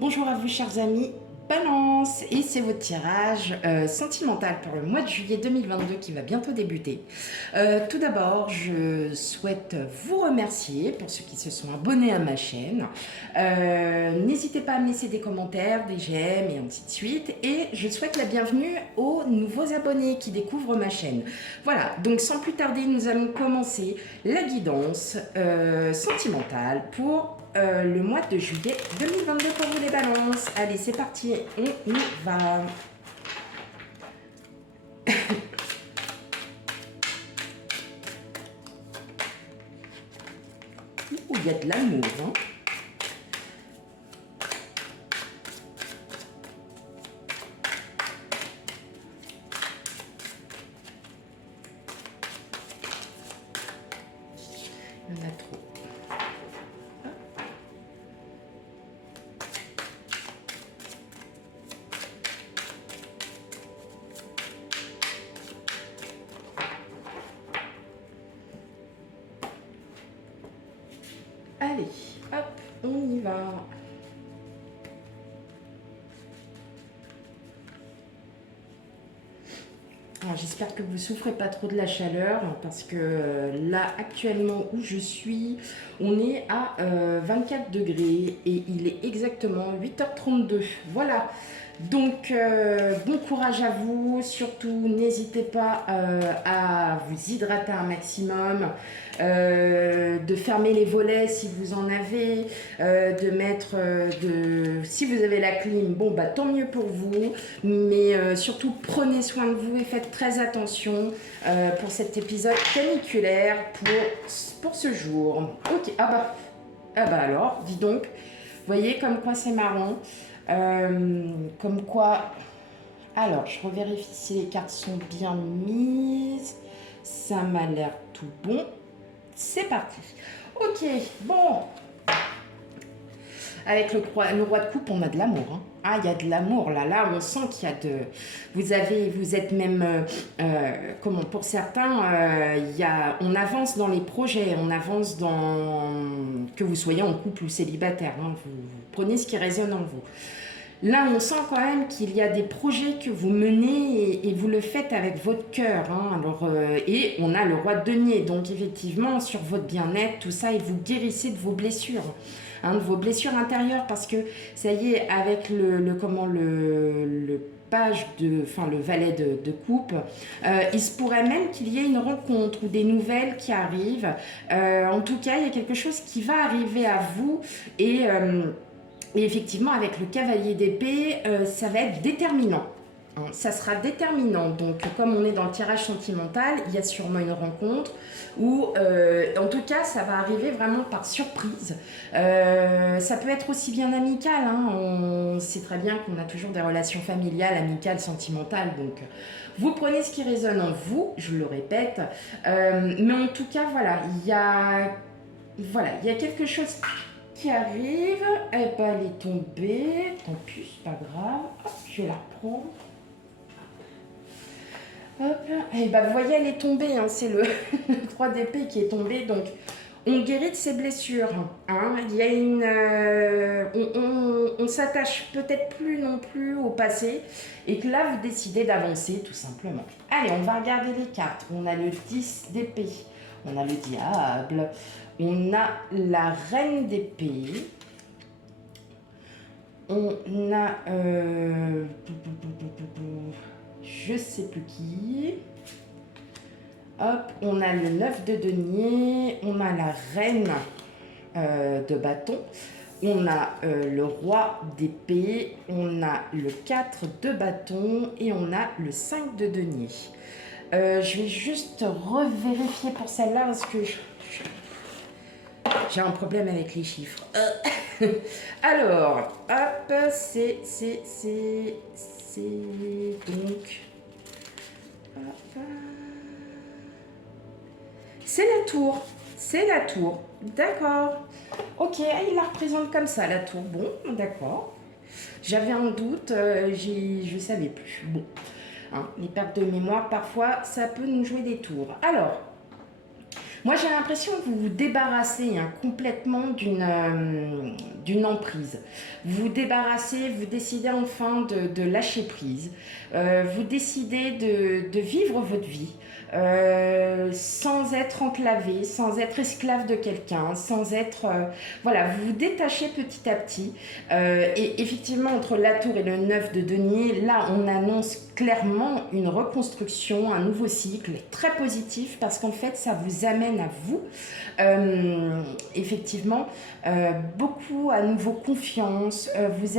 Bonjour à vous chers amis, Balance et c'est votre tirage sentimental pour le mois de juillet 2022 qui va bientôt débuter. Tout d'abord, je souhaite vous remercier pour ceux qui se sont abonnés à ma chaîne. N'hésitez pas à me laisser des commentaires, des j'aime et ainsi de suite. Et je souhaite la bienvenue aux nouveaux abonnés qui découvrent ma chaîne. Voilà, donc sans plus tarder, nous allons commencer la guidance sentimentale pour le mois de juillet 2022 pour vous les balances. Allez, c'est parti, on y va. Ouh, il y a de l'amour, hein. Il y en a trop. Allez, hop, on y va. J'espère que vous ne souffrez pas trop de la chaleur parce que là actuellement où je suis, on est à 24 degrés et il est exactement 8h32. Voilà. Donc bon courage à vous, surtout n'hésitez pas à vous hydrater un maximum, de fermer les volets si vous en avez, de mettre si vous avez la clim, bon bah tant mieux pour vous, mais surtout prenez soin de vous et faites très attention pour cet épisode caniculaire pour ce jour. Ok, ah bah alors, dis donc, vous voyez comme quoi c'est marrant. Comme quoi, alors je revérifie si les cartes sont bien mises. Ça m'a l'air tout bon. C'est parti. Ok, bon. Avec le roi de coupe, on a de l'amour. Hein. Ah, il y a de l'amour là. Là, on sent qu'il y a de. Vous êtes même. Comment pour certains, on avance dans les projets, on avance dans. Que vous soyez en couple ou célibataire. Hein, vous prenez ce qui résonne en vous. Là, on sent quand même qu'il y a des projets que vous menez et vous le faites avec votre cœur. Hein. Alors, et on a le roi de denier, donc effectivement, sur votre bien-être, tout ça, et vous guérissez de vos blessures. Hein, de vos blessures intérieures, parce que ça y est, avec le page le valet de coupe, il se pourrait même qu'il y ait une rencontre ou des nouvelles qui arrivent. En tout cas, il y a quelque chose qui va arriver à vous et effectivement, avec le cavalier d'épée, ça va être déterminant. Hein, ça sera déterminant. Donc, comme on est dans le tirage sentimental, il y a sûrement une rencontre où, en tout cas, ça va arriver vraiment par surprise. Ça peut être aussi bien amical. Hein, on sait très bien qu'on a toujours des relations familiales, amicales, sentimentales. Donc, vous prenez ce qui résonne en vous, je le répète. Mais en tout cas, voilà, il y a quelque chose qui arrive, elle est tombée, tant pis, c'est pas grave, hop, je vais la reprendre. Hop, et vous voyez, elle est tombée, hein, c'est le 3 d'épée qui est tombé, donc on guérit de ses blessures. Hein. Il y a une, on s'attache peut-être plus non plus au passé et que là, vous décidez d'avancer tout simplement. Allez, on va regarder les cartes. On a le 10 d'épée, on a le diable, on a la reine d'épée, on a je sais plus qui. Hop, on a le 9 de denier, on a la reine de bâton, on a le roi d'épée, on a le 4 de bâton et on a le 5 de denier. Je vais juste revérifier pour celle-là parce que j'ai un problème avec les chiffres. Alors, hop, c'est donc... Hop. C'est la tour. C'est la tour. D'accord. Ok, il la représente comme ça, la tour. Bon, d'accord. J'avais un doute, je savais plus. Bon, hein, les pertes de mémoire, parfois, ça peut nous jouer des tours. Alors, moi, j'ai l'impression que vous vous débarrassez hein, complètement d'une emprise. Vous vous débarrassez, vous décidez enfin de lâcher prise. Vous décidez de vivre votre vie sans être enclavé, sans être esclave de quelqu'un, sans être... voilà, vous vous détachez petit à petit. Et effectivement, entre la tour et le 9 de denier, là, on annonce clairement une reconstruction, un nouveau cycle très positif parce qu'en fait, ça vous amène à vous, effectivement, beaucoup à nouveau confiance. Vous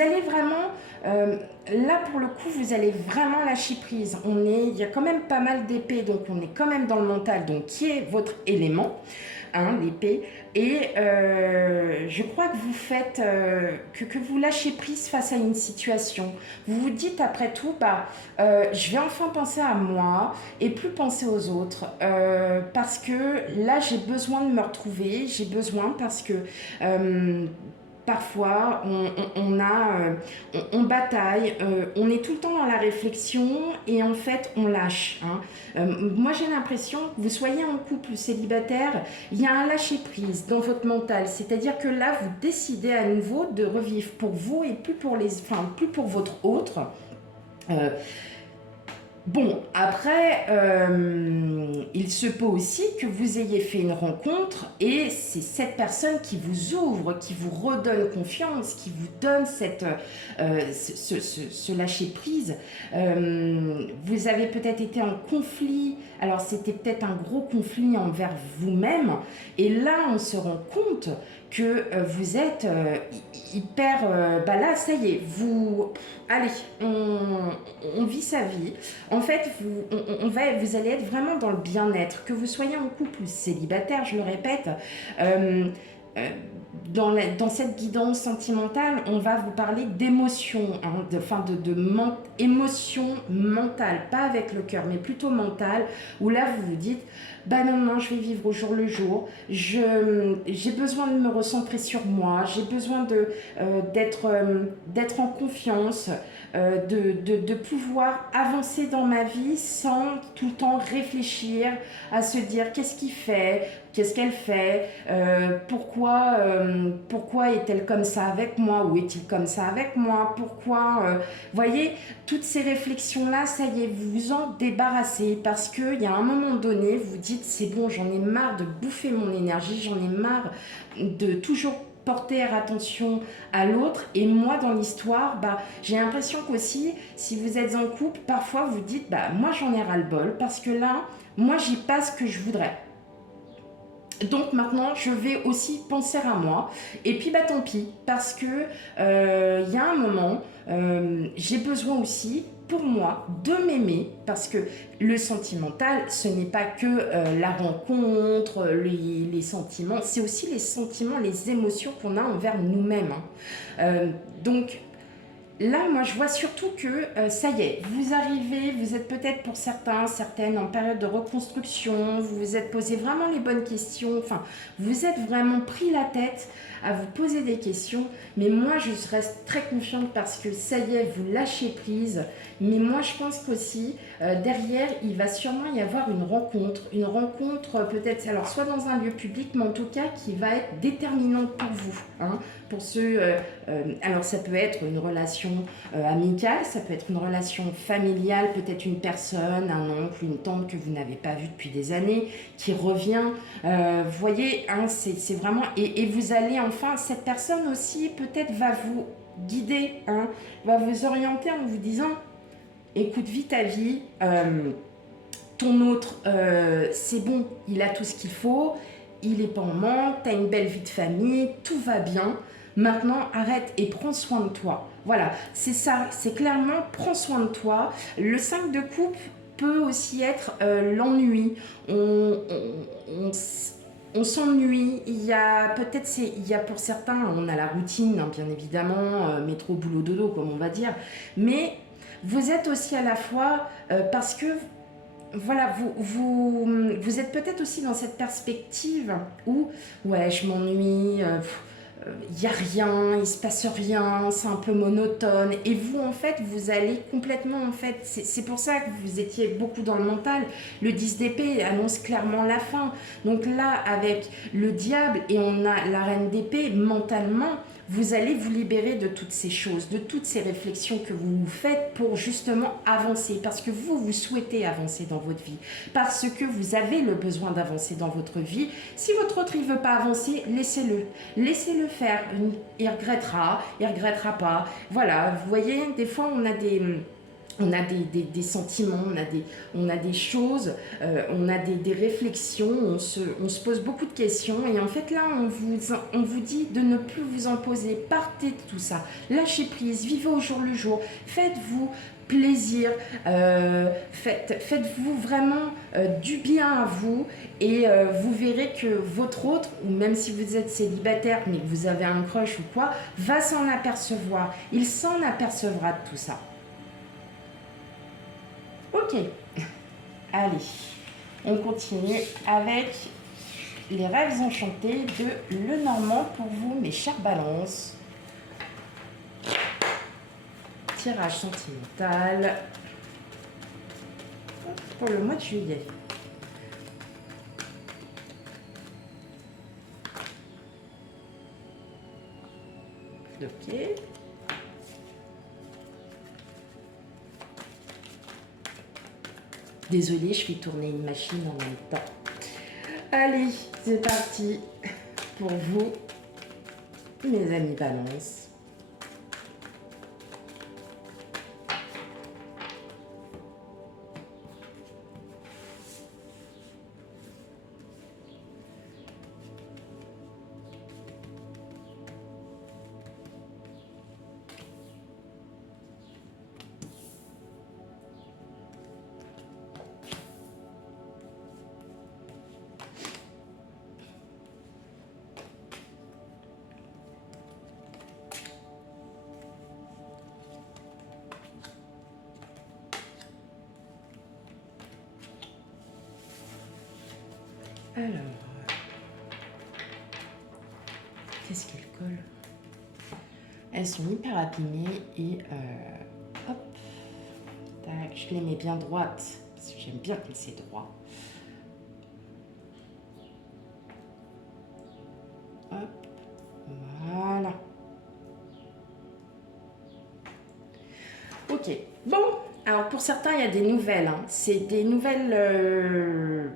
allez vraiment... là, pour le coup, vous allez vraiment lâcher prise. Il y a quand même pas mal d'épées, donc on est quand même dans le mental, donc qui est votre élément, hein, l'épée. Et je crois que vous faites, que vous lâchez prise face à une situation. Vous vous dites après tout, je vais enfin penser à moi et plus penser aux autres. Parce que là, j'ai besoin de me retrouver, j'ai besoin parce que... parfois, on bataille, on est tout le temps dans la réflexion et en fait, on lâche. Hein. Moi, j'ai l'impression que vous soyez en couple ou célibataire, il y a un lâcher-prise dans votre mental. C'est-à-dire que là, vous décidez à nouveau de revivre pour vous et plus pour votre autre. Bon, après, il se peut aussi que vous ayez fait une rencontre et c'est cette personne qui vous ouvre, qui vous redonne confiance, qui vous donne ce lâcher-prise. Vous avez peut-être été en conflit, alors c'était peut-être un gros conflit envers vous-même et là, on se rend compte que vous êtes hyper... là, ça y est, allez, on vit sa vie. En fait, vous allez être vraiment dans le bien-être. Que vous soyez en couple ou célibataire, je le répète, dans cette guidance sentimentale, on va vous parler d'émotion, hein, émotion mentale, pas avec le cœur, mais plutôt mentale, où là vous vous dites, non, je vais vivre au jour le jour, j'ai besoin de me recentrer sur moi, j'ai besoin d'être en confiance, de pouvoir avancer dans ma vie sans tout le temps réfléchir à se dire qu'est-ce qu'il fait, qu'est-ce qu'elle fait, pourquoi est-elle comme ça avec moi ou est-il comme ça avec moi, pourquoi, voyez, toutes ces réflexions-là, ça y est, vous vous en débarrassez parce qu'il y a un moment donné, vous dites c'est bon, j'en ai marre de bouffer mon énergie, j'en ai marre de toujours porter attention à l'autre et moi dans l'histoire, j'ai l'impression qu'aussi si vous êtes en couple, parfois vous dites moi j'en ai ras le bol parce que là, moi j'y passe ce que je voudrais. Donc maintenant, je vais aussi penser à moi. Et puis, tant pis, parce que y a un moment, j'ai besoin aussi, pour moi, de m'aimer, parce que le sentimental, ce n'est pas que la rencontre, les sentiments, c'est aussi les sentiments, les émotions qu'on a envers nous-mêmes. Hein. Donc, là, moi, je vois surtout que ça y est, vous arrivez, vous êtes peut-être pour certaines en période de reconstruction, vous vous êtes posé vraiment les bonnes questions, enfin, vous êtes vraiment pris la tête à vous poser des questions, mais moi, je reste très confiante parce que ça y est, vous lâchez prise, mais moi, je pense qu'aussi, derrière, il va sûrement y avoir une rencontre peut-être, alors soit dans un lieu public, mais en tout cas, qui va être déterminante pour vous, hein, pour ceux... alors ça peut être une relation amicale, ça peut être une relation familiale, peut-être une personne, un oncle, une tante que vous n'avez pas vue depuis des années, qui revient. Vous voyez, hein, c'est vraiment... Et vous allez enfin, cette personne aussi peut-être va vous guider, hein, va vous orienter en vous disant, écoute, vis ta vie, ton autre, c'est bon, il a tout ce qu'il faut, il n'est pas en manque, tu as une belle vie de famille, tout va bien. Maintenant, arrête et prends soin de toi. Voilà, c'est ça, c'est clairement prends soin de toi. Le 5 de coupe peut aussi être l'ennui. On s'ennuie, il y a pour certains, on a la routine, hein, bien évidemment, métro, boulot, dodo, comme on va dire, mais vous êtes aussi à la fois, parce que voilà, vous êtes peut-être aussi dans cette perspective où, ouais, je m'ennuie, il n'y a rien, il se passe rien, c'est un peu monotone. Et vous, en fait, vous allez complètement, en fait, c'est pour ça que vous étiez beaucoup dans le mental. Le 10 d'épée annonce clairement la fin. Donc là, avec le diable et on a la reine d'épée, mentalement, vous allez vous libérer de toutes ces choses, de toutes ces réflexions que vous vous faites pour justement avancer. Parce que vous souhaitez avancer dans votre vie. Parce que vous avez le besoin d'avancer dans votre vie. Si votre autre, il ne veut pas avancer, laissez-le. Laissez-le faire. Il regrettera pas. Voilà, vous voyez, des fois, on a des sentiments, on a des choses, on a des réflexions, on se pose beaucoup de questions et en fait là on vous dit de ne plus vous en poser, partez de tout ça, lâchez prise, vivez au jour le jour, faites-vous plaisir, faites-vous vraiment du bien à vous et vous verrez que votre autre, ou même si vous êtes célibataire mais que vous avez un crush ou quoi, va s'en apercevoir, il s'en apercevra de tout ça. Ok, allez, on continue avec les rêves enchantés de Lenormand pour vous, mes chers balances. Tirage sentimental pour le mois de juillet. Ok. Désolée, je fais tourner une machine en même temps. Allez, c'est parti pour vous, mes amis balance. Alors, qu'est-ce qu'elles collent? Elles sont hyper abîmées et hop, tac, je les mets bien droites parce que j'aime bien quand c'est droit. Hop, voilà. Ok, bon, alors pour certains il y a des nouvelles, hein. C'est des nouvelles...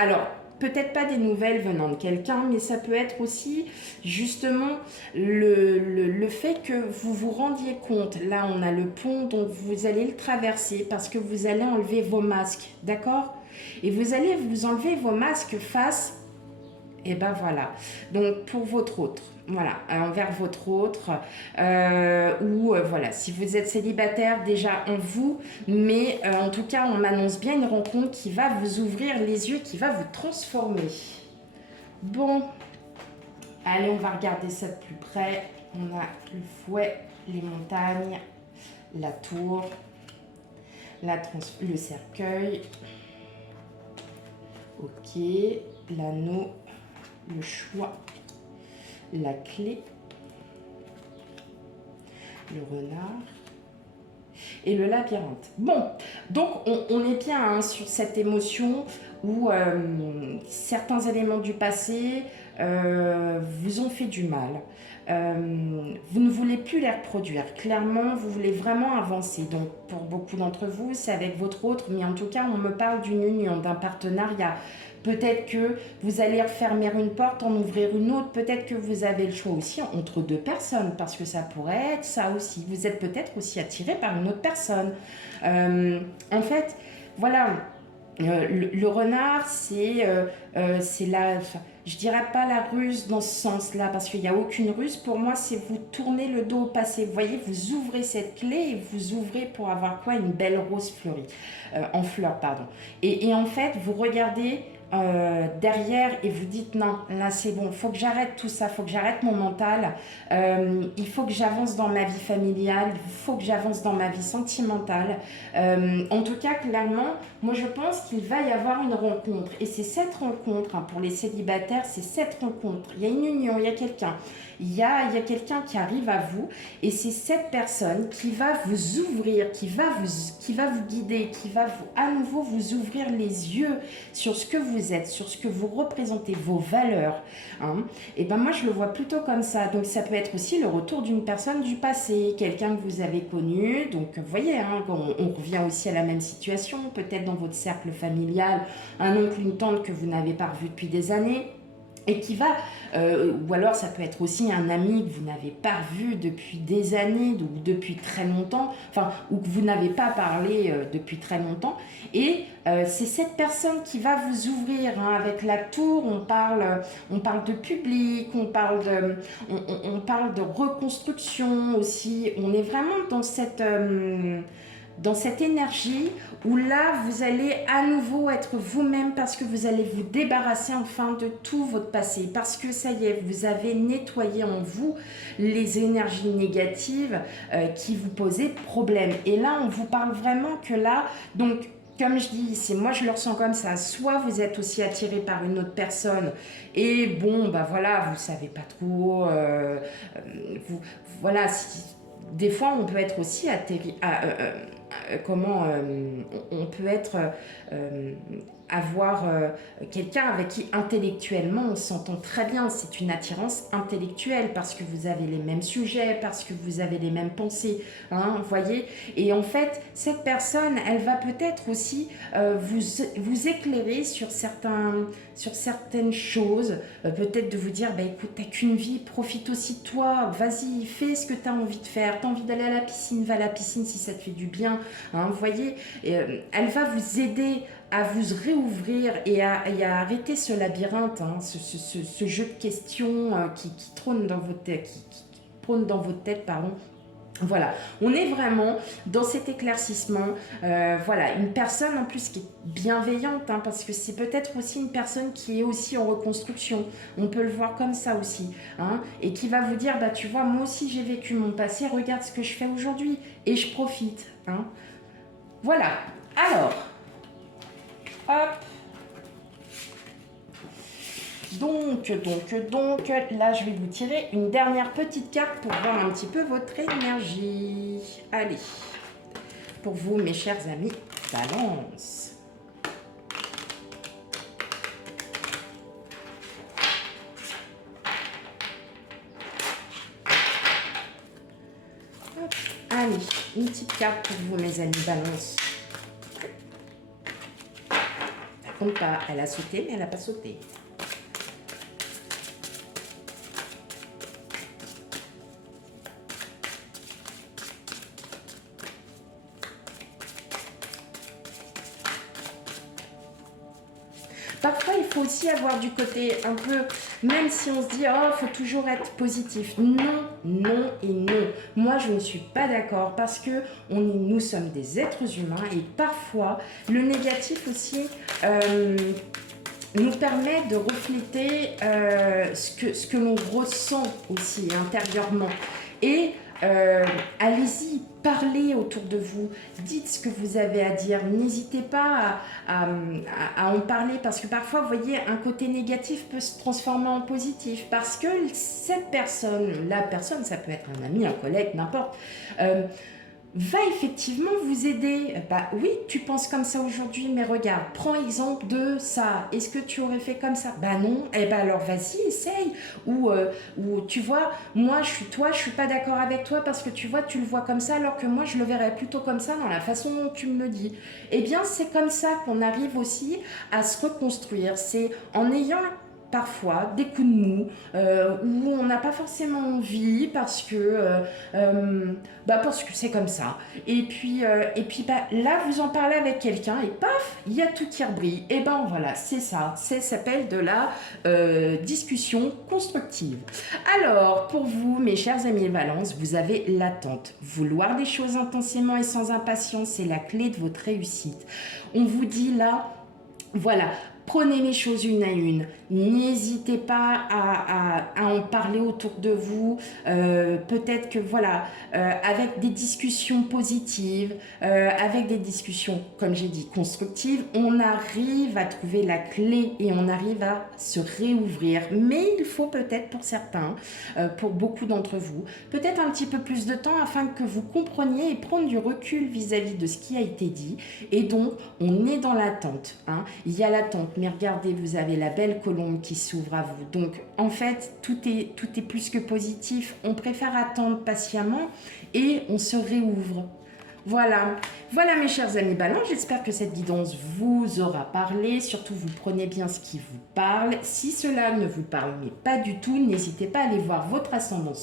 Alors, peut-être pas des nouvelles venant de quelqu'un, mais ça peut être aussi justement le fait que vous vous rendiez compte. Là, on a le pont, donc vous allez le traverser parce que vous allez enlever vos masques, d'accord? Et vous allez vous enlever vos masques face... Et ben voilà, donc pour votre autre, voilà, envers votre autre, ou voilà, si vous êtes célibataire, déjà en vous, mais en tout cas, on m'annonce bien une rencontre qui va vous ouvrir les yeux, qui va vous transformer. Bon, allez, on va regarder ça de plus près. On a le fouet, les montagnes, la tour, le cercueil, ok, l'anneau, le choix, la clé, le renard et le labyrinthe. Bon, donc on est bien hein, sur cette émotion où certains éléments du passé vous ont fait du mal. Vous ne voulez plus les reproduire. Clairement, vous voulez vraiment avancer. Donc, pour beaucoup d'entre vous, c'est avec votre autre, mais en tout cas, on me parle d'une union, d'un partenariat. Peut-être que vous allez refermer une porte, en ouvrir une autre. Peut-être que vous avez le choix aussi entre deux personnes, parce que ça pourrait être ça aussi. Vous êtes peut-être aussi attiré par une autre personne. En fait, voilà, le renard, c'est la... Enfin, je dirais pas la ruse dans ce sens-là, parce qu'il n'y a aucune ruse. Pour moi, c'est vous tourner le dos au passé. Vous voyez, vous ouvrez cette clé et vous ouvrez pour avoir quoi? Une belle rose fleurie. En fleurs, pardon. Et en fait, vous regardez derrière et vous dites non, là c'est bon, faut que j'arrête tout ça, faut que j'arrête mon mental, il faut que j'avance dans ma vie familiale, il faut que j'avance dans ma vie sentimentale. En tout cas, clairement, moi je pense qu'il va y avoir une rencontre et c'est cette rencontre, hein, pour les célibataires, c'est cette rencontre. Il y a une union, il y a quelqu'un. Il y a quelqu'un qui arrive à vous et c'est cette personne qui va vous ouvrir, qui va vous guider, qui va à nouveau vous ouvrir les yeux sur ce que vous êtes, sur ce que vous représentez, vos valeurs. Hein. Et ben moi je le vois plutôt comme ça. Donc ça peut être aussi le retour d'une personne du passé, quelqu'un que vous avez connu. Donc vous voyez, hein, on revient aussi à la même situation, peut-être dans votre cercle familial, un oncle, une tante que vous n'avez pas revu depuis des années. Et qui va, ou alors ça peut être aussi un ami que vous n'avez pas vu depuis des années ou depuis très longtemps, enfin, ou que vous n'avez pas parlé depuis très longtemps. Et c'est cette personne qui va vous ouvrir, hein, avec la tour, on parle de public, on parle de reconstruction aussi. On est vraiment dans cette énergie où là, vous allez à nouveau être vous-même parce que vous allez vous débarrasser enfin de tout votre passé. Parce que ça y est, vous avez nettoyé en vous les énergies négatives qui vous posaient problème. Et là, on vous parle vraiment que là, donc, comme je dis, c'est moi je le ressens comme ça. Soit vous êtes aussi attiré par une autre personne et bon, bah voilà, vous savez pas trop, voilà. Des fois, on peut être aussi on peut être avoir quelqu'un avec qui intellectuellement on s'entend très bien, c'est une attirance intellectuelle parce que vous avez les mêmes sujets, parce que vous avez les mêmes pensées, hein, vous voyez. Et en fait, cette personne, elle va peut-être aussi vous éclairer sur certaines choses, peut-être de vous dire, bah écoute, t'as qu'une vie, profite aussi de toi, vas-y, fais ce que t'as envie de faire, t'as envie d'aller à la piscine, va à la piscine si ça te fait du bien, hein, vous voyez. Et, elle va vous aider à vous réouvrir et à arrêter ce labyrinthe, hein, ce jeu de questions qui trône dans votre tête, qui trône dans votre tête, pardon. Voilà, on est vraiment dans cet éclaircissement, voilà, une personne en plus qui est bienveillante, hein, parce que c'est peut-être aussi une personne qui est aussi en reconstruction, on peut le voir comme ça aussi, hein, et qui va vous dire, bah tu vois, moi aussi j'ai vécu mon passé, regarde ce que je fais aujourd'hui, et je profite, hein. Voilà, alors, hop. Donc, là, je vais vous tirer une dernière petite carte pour voir un petit peu votre énergie. Allez, pour vous, mes chers amis, Balance. Hop. Allez, une petite carte pour vous, mes amis, Balance. Ça compte pas, elle a sauté, mais elle n'a pas sauté. Parfois, il faut aussi avoir du côté un peu, même si on se dit, oh, il faut toujours être positif. Non, non et non. Moi, je ne suis pas d'accord parce que nous sommes des êtres humains et parfois, le négatif aussi nous permet de refléter ce que l'on ressent aussi intérieurement. Et allez-y, parlez autour de vous, dites ce que vous avez à dire, n'hésitez pas à en parler parce que parfois, vous voyez, un côté négatif peut se transformer en positif parce que cette personne, la personne, ça peut être un ami, un collègue, n'importe, va effectivement vous aider. Bah oui, tu penses comme ça aujourd'hui, mais regarde, prends exemple de ça. Est-ce que tu aurais fait comme ça? Bah non. Eh ben alors vas-y, essaye. Ou tu vois, moi je suis toi, je suis pas d'accord avec toi parce que tu vois, tu le vois comme ça, alors que moi je le verrais plutôt comme ça dans la façon dont tu me le dis. Eh bien, c'est comme ça qu'on arrive aussi à se reconstruire. C'est en ayant parfois des coups de mou où on n'a pas forcément envie parce que c'est comme ça et puis bah, là vous en parlez avec quelqu'un et paf il y a tout qui rebrille et ben voilà c'est ça s'appelle de la discussion constructive. Alors pour vous mes chers amis Balance, vous avez l'attente, vouloir des choses intensément et sans impatience, c'est la clé de votre réussite. On vous dit là voilà, Prenez les choses une à une. N'hésitez pas à en parler autour de vous. Peut-être que voilà, avec des discussions positives, avec des discussions, comme j'ai dit, constructives, on arrive à trouver la clé et on arrive à se réouvrir. Mais il faut peut-être pour certains, pour beaucoup d'entre vous, peut-être un petit peu plus de temps afin que vous compreniez et prendre du recul vis-à-vis de ce qui a été dit. Et donc, on est dans l'attente. Hein. Il y a l'attente, mais regardez, vous avez la belle colombe qui s'ouvre à vous. Donc, en fait, tout est plus que positif. On préfère attendre patiemment et on se réouvre. Voilà, voilà mes chers amis balance, j'espère que cette guidance vous aura parlé, surtout vous prenez bien ce qui vous parle. Si cela ne vous parle mais pas du tout, n'hésitez pas à aller voir votre ascendant,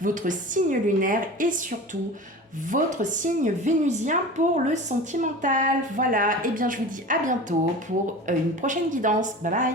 votre signe lunaire et surtout votre signe vénusien pour le sentimental. Voilà, et bien je vous dis à bientôt pour une prochaine guidance. Bye bye.